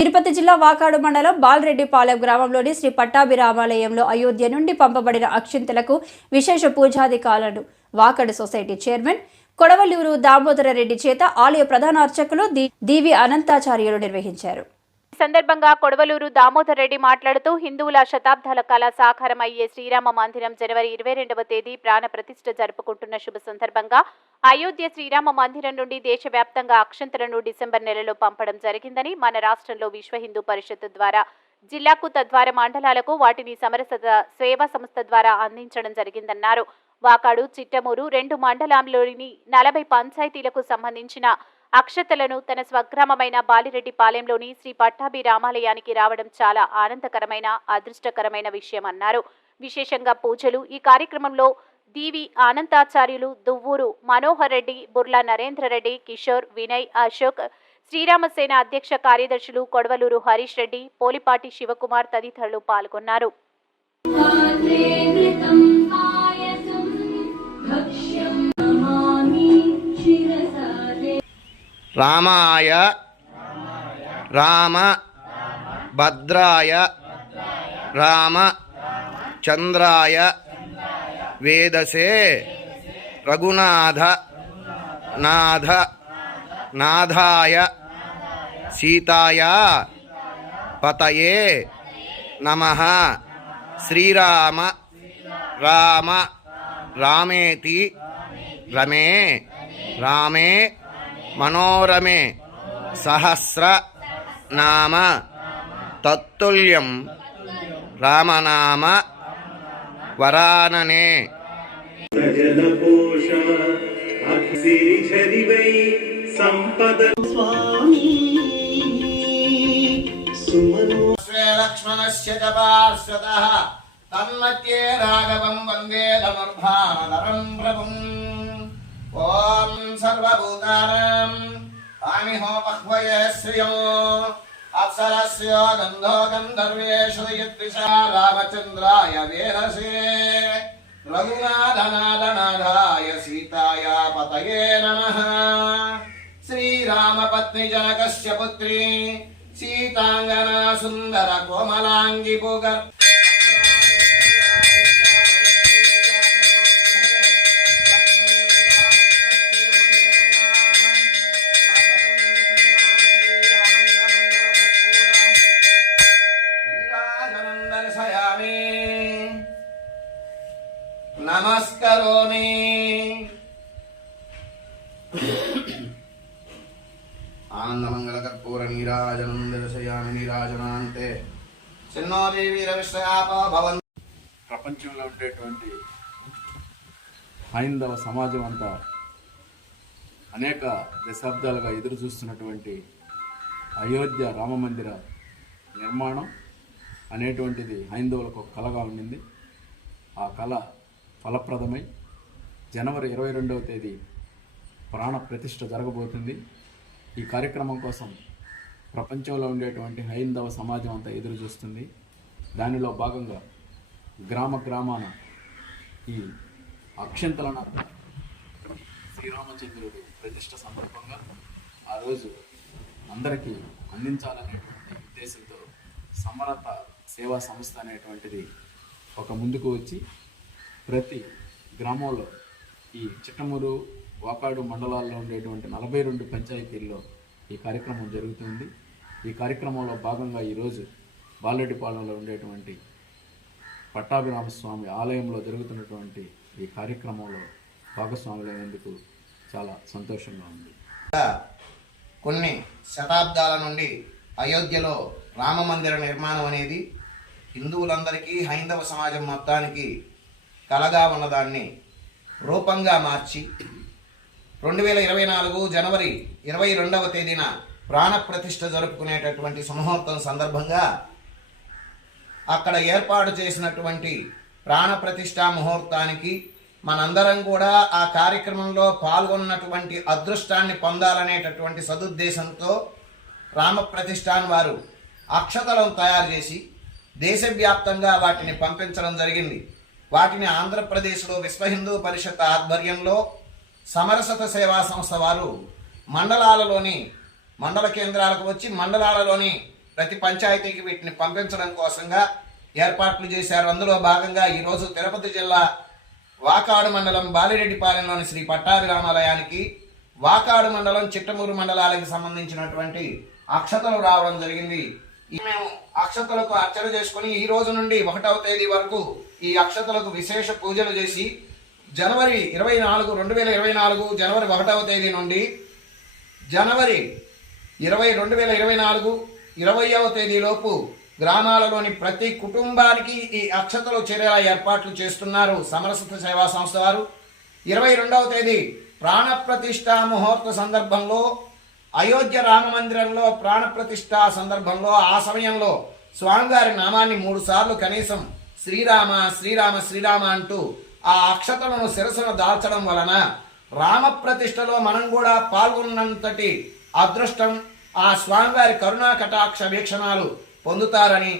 తిరుపతి జిల్లా వాకాడు మండలం బాలరెడ్డిపాలెం గ్రామంలోని శ్రీ పట్టాభిరామాలయంలో అయోధ్య నుండి పంపబడిన అక్షింతలకు విశేష పూజాధికారులను వాకాడు సొసైటీ చైర్మన్ కొడవలూరు దామోదర రెడ్డి చేత ఆలయ ప్రధాన అర్చకులు దీవి అనంతాచార్యులు నిర్వహించారు. సందర్భంగా కొడవలూరు దామోదర్ రెడ్డి మాట్లాడుతూ హిందువుల శతాబ్దాల కాల సాకారం అయ్యే శ్రీరామ మందిరం జనవరి ఇరవై రెండవ తేదీ ప్రాణ ప్రతిష్ఠ జరుపుకుంటున్న శుభ సందర్భంగా అయోధ్య శ్రీరామ మందిరం నుండి దేశవ్యాప్తంగా అక్షంతలను డిసెంబర్ నెలలో పంపడం జరిగిందని మన రాష్ట్రంలో విశ్వ హిందూ పరిషత్ ద్వారా జిల్లాకు తద్వారా మండలాలకు వాటిని సమరసత సేవా సంస్థ ద్వారా అందించడం జరిగిందన్నారు. వాకాడు చిట్టమూరు రెండు మండలంలోని నలభై పంచాయతీలకు సంబంధించిన అక్షతలను తన స్వగ్రామమైన బాలిరెడ్డిపాలెంలోని శ్రీ పట్టాభి రామాలయానికి రావడం చాలా ఆనందకరమైన అదృష్టకరమైన విషయం అన్నారు. విశేషంగా పూజలు ఈ కార్యక్రమంలో దీవి ఆనందాచార్యులు దువ్వూరు మనోహర్ రెడ్డి బుర్లా నరేంద్రరెడ్డి కిషోర్ వినయ్ అశోక్ శ్రీరామసేన అధ్యక్ష కార్యదర్శులు కొడవలూరు హరీష్ రెడ్డి పోలిపాటి శివకుమార్ తదితరులు పాల్గొన్నారు. రామాయ రామ భద్రాయ రామ చంద్రాయ వేదసే రఘునాథ నాథ నాథాయ సీతాయ పతయే నమ శ్రీరామ రామ రామేతి రమే రామే మనోరమే సహస్ర నామ తత్తుల్యం రామనామ వరాననే. జనపోష సంపద లక్ష్మణస్య చ పార్శ్వతః తన్మధ్యే రాఘవం వందే ధనుర్భానరం ప్రభుం ओम सर्वभूतानां आमि हो पक्वये श्रियो अप्सरस्य गंधो गंधर्वेषु यद्विषा रामचंद्राय वेदसे रघुनाथनादनाथाय सीताय पतये नमः। श्रीरामपत्नीजनकस्य पुत्री सीताङ्गना सुन्दर कोमलाङ्गि నమస్కరోమి ఆనందమంగళకర్పూర నీరాజనం దర్శయామి నీరాజనాంతే చిన్నో దేవీ భవన్. ప్రపంచంలో ఉండేటువంటి హైందవ సమాజం అంతా అనేక దశాబ్దాలుగా ఎదురు చూస్తున్నటువంటి అయోధ్య రామమందిర నిర్మాణం అనేటువంటిది హైందవులకు ఒక కళగా ఉండింది. ఆ కళ ఫలప్రదమై జనవరి ఇరవై రెండవ తేదీ ప్రాణ ప్రతిష్ఠ జరగబోతుంది. ఈ కార్యక్రమం కోసం ప్రపంచంలో ఉండేటువంటి హైందవ సమాజం అంతా ఎదురు చూస్తుంది. దానిలో భాగంగా గ్రామ గ్రామాన ఈ అక్షంతలను శ్రీరామచంద్రుడు ప్రతిష్ట సందర్భంగా ఆ రోజు అందరికీ అందించాలనేటువంటి ఉద్దేశంతో సమరత సేవా సంస్థ అనేటువంటిది ఒక ముందుకు వచ్చి ప్రతి గ్రామంలో ఈ చిట్టమూరు వాకాడు మండలాల్లో ఉండేటువంటి నలభై రెండు పంచాయతీల్లో ఈ కార్యక్రమం జరుగుతుంది. ఈ కార్యక్రమంలో భాగంగా ఈరోజు బాలరెడ్డిపాలెంలో ఉండేటువంటి పట్టాభిరామస్వామి ఆలయంలో జరుగుతున్నటువంటి ఈ కార్యక్రమంలో భాగస్వాములైనందుకు చాలా సంతోషంగా ఉంది. కొన్ని శతాబ్దాల నుండి అయోధ్యలో రామ మందిర నిర్మాణం అనేది హిందువులందరికీ హైందవ సమాజం మొత్తానికి కలగా ఉన్నదాన్ని రూపంగా మార్చి రెండు వేల ఇరవై నాలుగు జనవరి ఇరవై రెండవ తేదీన ప్రాణప్రతిష్ఠ జరుపుకునేటటువంటి సుముహూర్తం సందర్భంగా అక్కడ ఏర్పాటు చేసినటువంటి ప్రాణప్రతిష్ఠ ముహూర్తానికి మనందరం కూడా ఆ కార్యక్రమంలో పాల్గొన్నటువంటి అదృష్టాన్ని పొందాలనేటటువంటి సదుద్దేశంతో రామ వారు అక్షతలను తయారు చేసి దేశవ్యాప్తంగా వాటిని పంపించడం జరిగింది. వాటిని ఆంధ్రప్రదేశ్లో విశ్వ హిందూ పరిషత్ ఆధ్వర్యంలో సమరసత సేవా సంస్థ వారు మండలాలలోని మండల కేంద్రాలకు వచ్చి మండలాలలోని ప్రతి పంచాయతీకి వీటిని పంపించడం కోసంగా ఏర్పాట్లు చేశారు. అందులో భాగంగా ఈరోజు తిరుపతి జిల్లా వాకాడు మండలం బాలిరెడ్డిపాలెంలోని శ్రీ పట్టాభిరామాలయానికి వాకాడు మండలం చిట్టమూరు మండలాలకు సంబంధించినటువంటి అక్షతలు రావడం జరిగింది. మేము అక్షతలకు అర్చన చేసుకుని ఈ రోజు నుండి ఒకటవ తేదీ వరకు ఈ అక్షతలకు విశేష పూజలు చేసి జనవరి ఇరవై నాలుగు రెండు వేల ఇరవై నాలుగు జనవరి ఒకటవ తేదీ నుండి జనవరి ఇరవై రెండు వేల ఇరవై నాలుగు ఇరవయవ తేదీలోపు గ్రామాలలోని ప్రతి కుటుంబానికి ఈ అక్షతలు చేరేలా ఏర్పాట్లు చేస్తున్నారు సమరసత సేవా సంస్థ వారు. ఇరవై రెండవ తేదీ ప్రాణప్రతిష్ఠా ముహూర్త సందర్భంలో అయోధ్య రామ మందిరంలో ప్రాణప్రతిష్ఠ సందర్భంలో ఆ సమయంలో స్వామివారి నామాన్ని మూడు సార్లు కనీసం శ్రీరామ శ్రీరామ శ్రీరామ అంటూ ఆ అక్షతలను శిరసను దాల్చడం వలన రామ ప్రతిష్టలో మనం కూడా పాల్గొన్నంతటి అదృష్టం ఆ స్వామివారి కరుణా కటాక్ష వీక్షణాలు పొందుతారని